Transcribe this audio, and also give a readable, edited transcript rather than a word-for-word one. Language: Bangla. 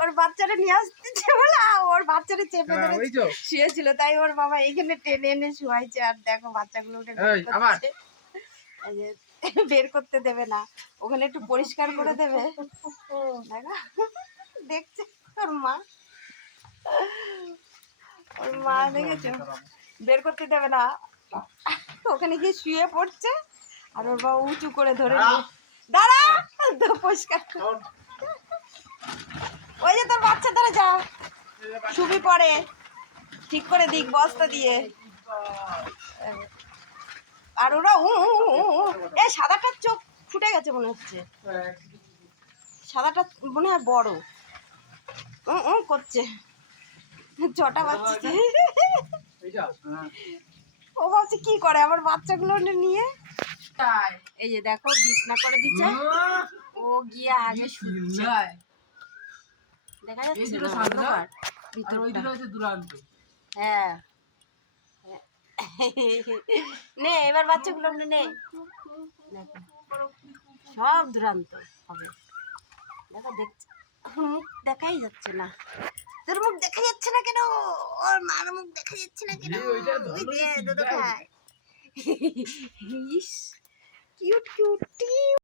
ওর বাচ্চাটা নিয়ে আসতেছে বলে ওর বাচ্চাটা চেপে ধরে শুয়েছিল, তাই ওর বাবা এইখানে টেনে এনে শুয়াইছে। আর দেখো বাচ্চাগুলো বের করতে দেবে না, ওখানে একটু পরিষ্কার করে দেবে। দেখো দেখছে ওর মা, ওর মা দেখেছো বের করতে দেবে না, ওখানে গিয়ে শুয়ে পড়ছে। আর ওর বাবা উঁচু করে ধরে দাঁড়া পরিষ্কার। ওই যে তোর বাচ্চা ধরে যা শুবি পরে ঠিক করে দিক বস্তা দিয়ে। আর ওরা এই সাদাটার চোখ ফুটে গেছে মনে হচ্ছে, সাদাটা মনে হয় বড় করছে, ছটা বাচ্চা। ও ভাবছে কি করে আমার বাচ্চাগুলো নিয়ে। এই যে দেখো বিছনা করে দিচ্ছে, ও গিয়ে আগে শুচ্ছে। দেখা যাচ্ছে হ্যাঁ নে এবার বাচ্চাগুলো নে, সব দুরান্ত হবে। দেখো দেখছে, মুখ দেখাই যাচ্ছে না, তোর মুখ দেখা যাচ্ছে না কেন, ওর মার মুখ দেখা যাচ্ছে না কেন, দুধ খায়। ইস কিউট কিউট।